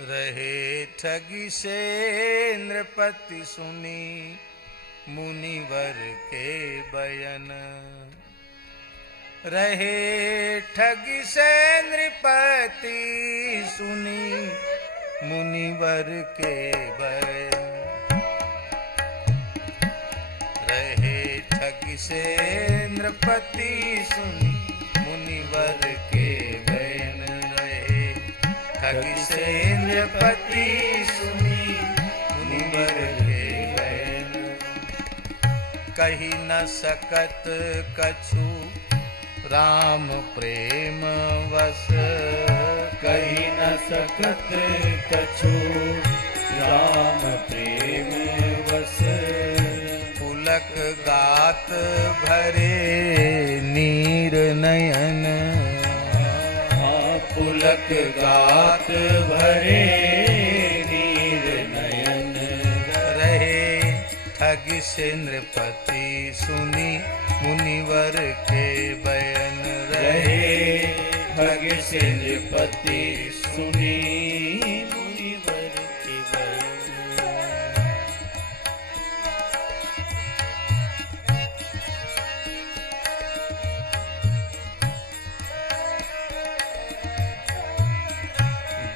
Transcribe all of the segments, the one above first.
रहे ठगी से नृपति सुनी मुनिवर के बयन। रहे ठगी से नृपति सुनी मुनिवर के बयन। रहे ठगी से नृपति सुनी मुनिवर के बयन। रहे ठगी से नृपति सुनी मुनिवर के बयन। कही न सकत कछु राम प्रेम वस। कही न सकत कछु राम प्रेम वस। पुलक गात भरे नीर नयन। पुलक गात भरे नीर नयन। रहे ठगी से नृपति सुनी मुनिवर के बयन। रहे ठगी से नृपति सुनी मुनिवर के बयन।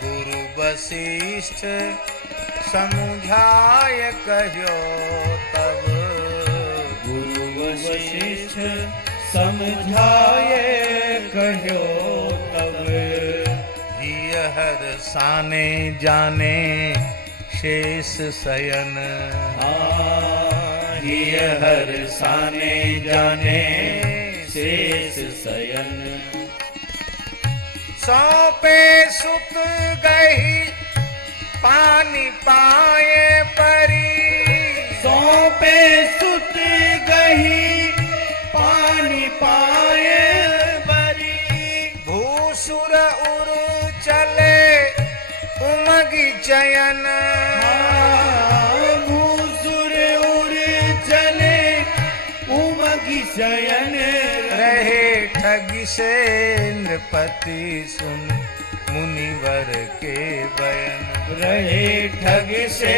गुरु वशिष्ठ समुझाय कह्यो तब। गुरु वशिष्ठ समझाए कह्यो तब। हिय हर साने जाने शेष शयन। हिय हर साने जाने शेष शयन। सौंपे सुत गही पानी पाए परी। सौंपे सुत गही पानी पाए बरी। भूसुर उर चले उमगी चयन। भूसुर उर चले उमगी चयन। रहे ठगी से नृपति सुन मुनिवर के बयन। रहे ठग से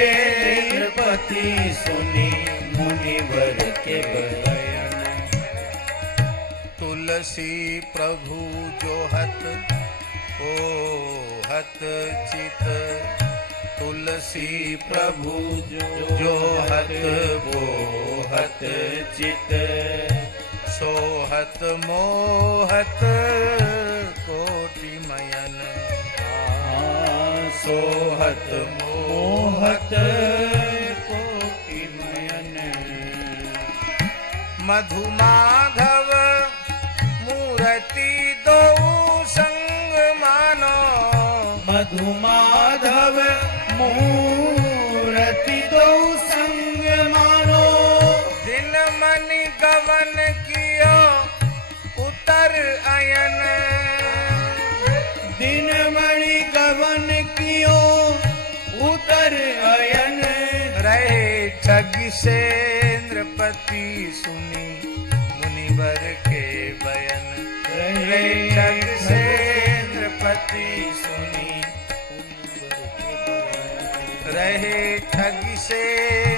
नृपति सुनी मुनिवर के बयन। तुलसी प्रभु जो हत ओ हत चित। तुलसी प्रभु जो हत वो हत चित। सोहत मोहत कोटि मयन। सोहत मोहत कोटि मयन। मधु माधव मूर्ति दो संग मानो। मधु माधव मूर्ति दो संग मानो। दिन मनि गवन कियो उतर अयन। दिन मणि गवन कियो उतर अयन। रहे ठगी से नृपति सुनी मुनिवर के बयन। रहे ठग से नृपति सुनी। रहे ठगी से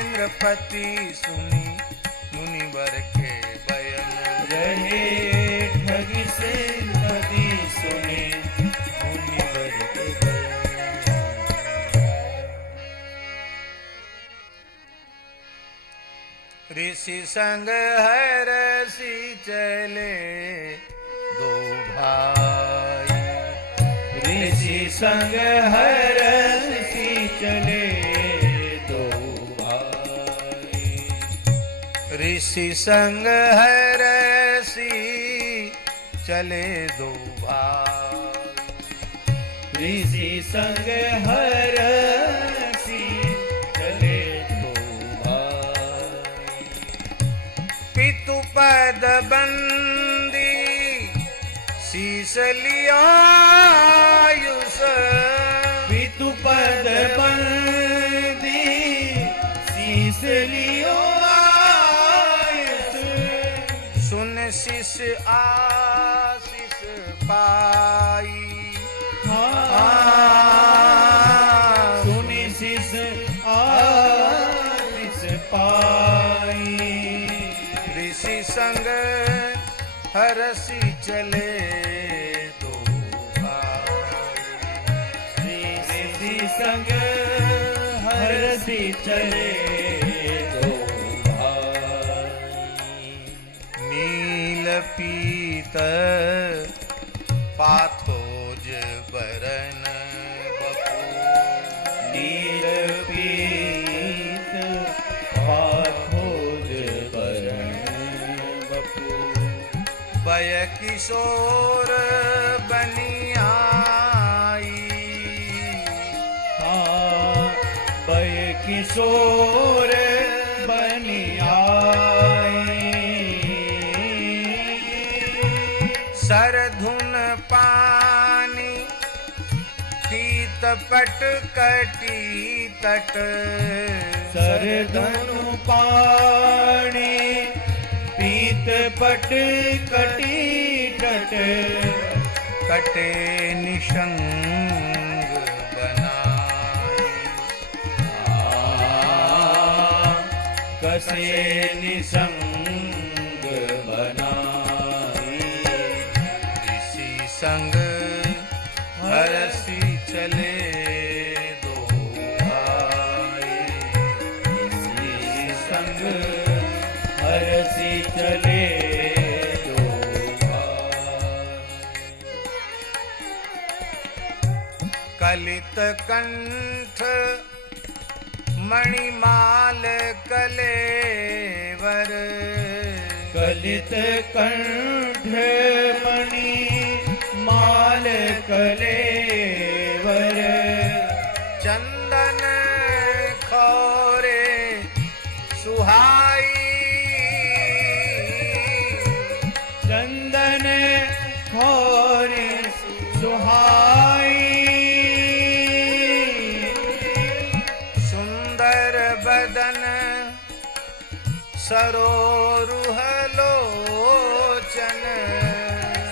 नृपति सुनी मुनिवर के बयन। रहे ठगी से नृपति सुनी मुनिवर के बयन। ऋषि संग हरसी चले दो भाई। ऋषि संग हरसी चले दो भाई। ऋषि संग हरसी चले दो भाई। ऋषि संग हरसी चले दो भाई। पितु पद बंदी शीस लिया आयुष। पितु पद बंदी शीस लियो शिष आशीष पाई। सुनि शिष आशीष पाई। ऋषि संग हरसि चले दो भाई। ऋषि संग हरसि चले दो भाई। नील पीत पाथोज बरन बपू। नील पीत पाथोज बरन बपू। बय किशोर बनियाई। बय किशोर बनियाई। सरधुन पानी पीत पट कटी तट। सरधनु पाणी पीत पट कटी तट। कटे निशंग बनाई। कसे निसंग बनाई। ऋषि संग हरसि चले दो भाई। ऋषि संग हरसि चले दो भाई। कलित कंठ मणिमाल कलेवर। कलित कंठ मणि माल कलेवर। चंदन खोरे सुहाई। चंदन खोरे सुहाई। सुंदर बदन सरोरुह लोचन।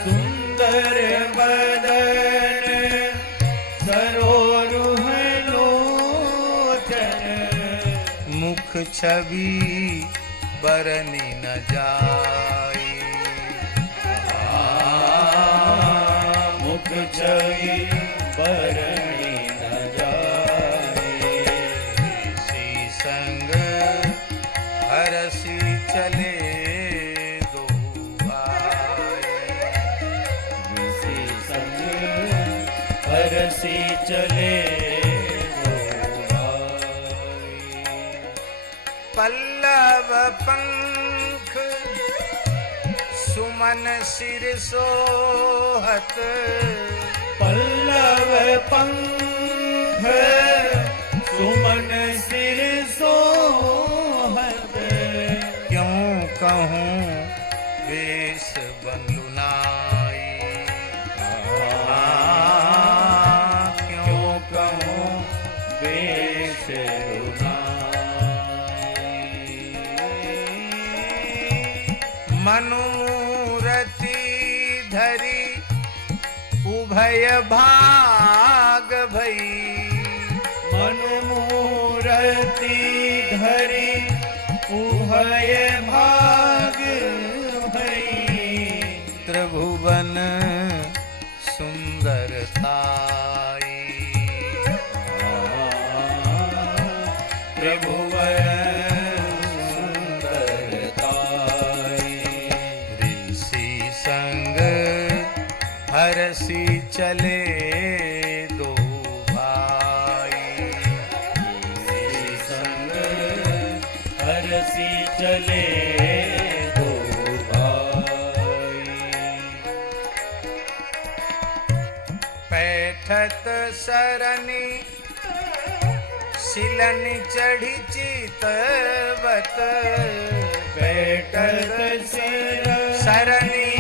सुंदर बदन सरोरुह लोचन। मुख छवि बरनी न जाई। मुख छवि बरनी न जाए। ऋषि संग हरसि चले दो भाई। ऋषि संग हरसि चले दो भाई। पल्लव पंख सुमन सिर सोहत। पल्लव पंख सुमन सिर सोहत। क्यों कहूँ वेश बंदुनाई। क्यों कहूँ वेश मनुमूरति धरी उभय भाग भई। मनुमूरति धरी उभय भाग भई। त्रिभुवन सुंदरताई। त्रिभुवन सुंदरताई। ऋषि संग हरसि चले दो भाई। ऋषि संग हरसि चले दो भाई। पैठत सरनी सिलन चढ़ी चितवत। बैठत सरनी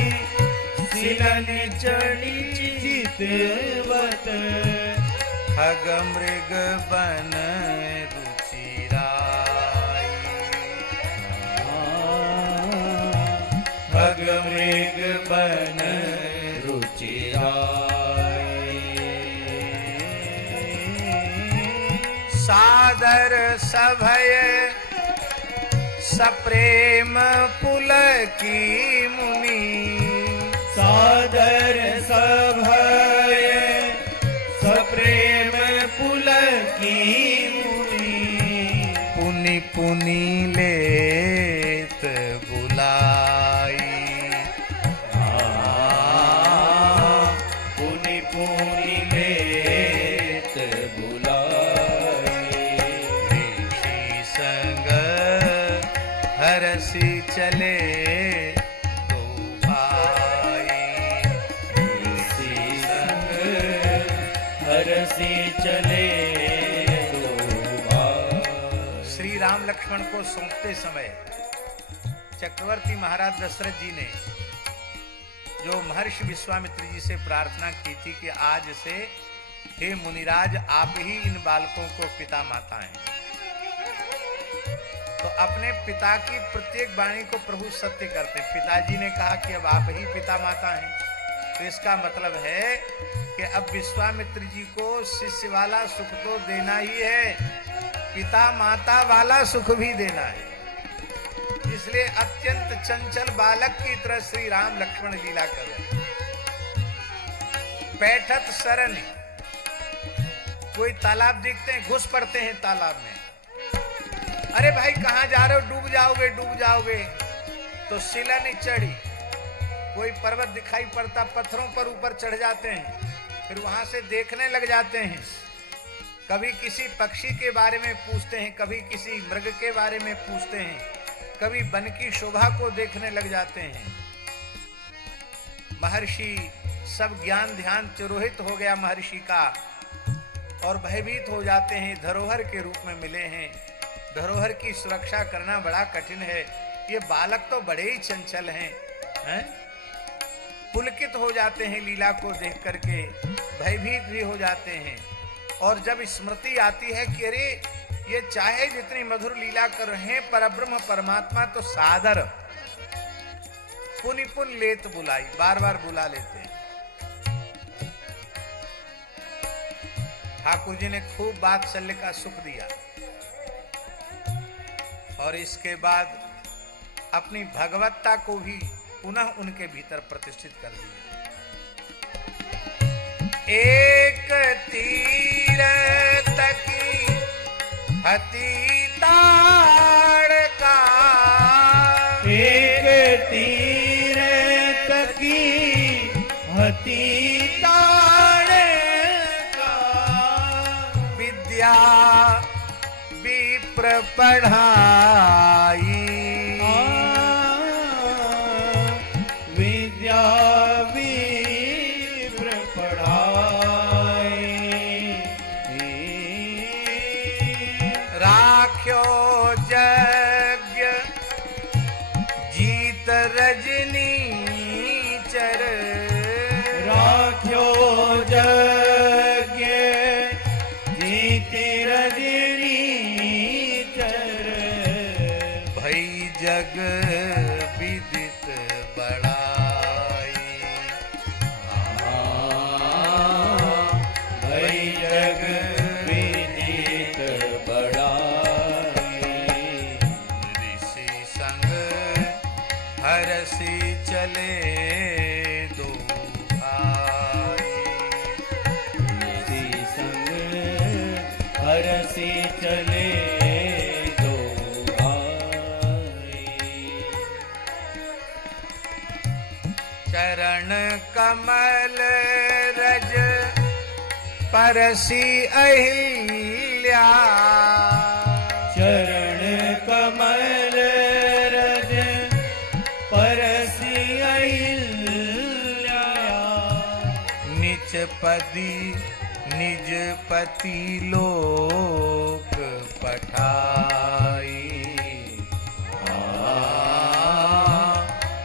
सिलन चढ़ी चितवत। खग मृग बन रुचिराई। खग मृग बन रुचिराय। सादर सभय सप्रेम पुलकी मुनि। सादर सभय सप्रेम पुलकी मुनि। पुनि पुनि लेत बुलाई। पुनि पुनि लेत बुलाई। ऋषि संग हरसि चले दो भाई। ऋषि संग हरसि चले दो भाई। श्री राम लक्ष्मण को सौंपते समय चक्रवर्ती महाराज दशरथ जी ने जो महर्षि विश्वामित्र जी से प्रार्थना की थी कि आज से हे मुनिराज आप ही इन बालकों को पिता माता हैं, तो अपने पिता की प्रत्येक वाणी को प्रभु सत्य करते। पिताजी ने कहा कि अब आप ही पिता माता हैं, तो इसका मतलब है कि अब विश्वामित्र जी को शिष्य वाला सुख तो देना ही है, पिता माता वाला सुख भी देना है। इसलिए अत्यंत चंचल बालक की तरह श्री राम लक्ष्मण लीला कर रहे हैं। पैठत सरन, कोई तालाब देखते हैं घुस पड़ते हैं तालाब में। अरे भाई कहां जा रहे हो, डूब जाओगे डूब जाओगे। तो सिलन चढ़ी, कोई पर्वत दिखाई पड़ता पत्थरों पर ऊपर चढ़ जाते हैं, फिर वहां से देखने लग जाते हैं। कभी किसी पक्षी के बारे में पूछते हैं, कभी किसी मृग के बारे में पूछते हैं, कभी वन की शोभा को देखने लग जाते हैं। महर्षि सब ज्ञान ध्यान तिरोहित हो गया महर्षि का, और भयभीत हो जाते हैं। धरोहर के रूप में मिले हैं, धरोहर की सुरक्षा करना बड़ा कठिन है। ये बालक तो बड़े ही चंचल हैं, पुलकित हो जाते हैं लीला को देख करके, भयभीत भी हो जाते हैं। और जब स्मृति आती है कि अरे ये चाहे जितनी मधुर लीला कर रहे हैं, परब्रह्म परमात्मा तो सादर पुनि पुन लेत बुलाई, बार बार बुला लेते हैं। ठाकुर जी ने खूब वात्सल्य का सुख दिया, और इसके बाद अपनी भगवत्ता को भी पुनः उनके भीतर प्रतिष्ठित कर दिया। एक तीर तकी हति ताड़का। एक तीर तकी हति ताड़का। विद्या विप्र पढ़ाई। विद्या विप्र पढ़ाई। राख्यो यज्ञ जीत रजनी चर। राख्यो यज्ञ जीत रजनी चर। भई जग विदित बड़ाई। भई जग विदित बड़ाई। ऋषि संग हरसि चले दो भाई। ऋषि संग हरसि चले दो भाई। चरण कमल रज परसी अहिल्या। चरण कमल रज परसि अहिल्या। निच पदी निज पति लोक पठाई।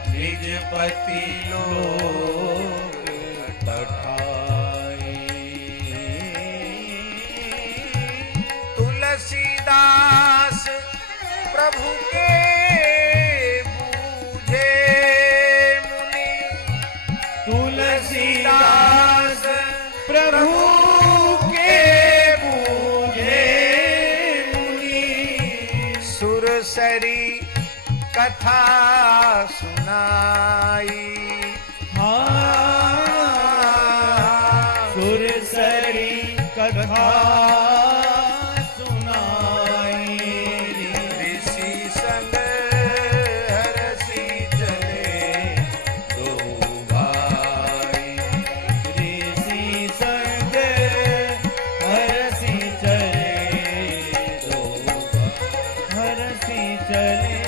निज पति लोक पठाई। सुरसरी कथा सुनाई। सुरसरी कथा सुनाई। ऋषि संग हरसी चले दो भाई। ऋषि संग हरसी चले दो हरसी चले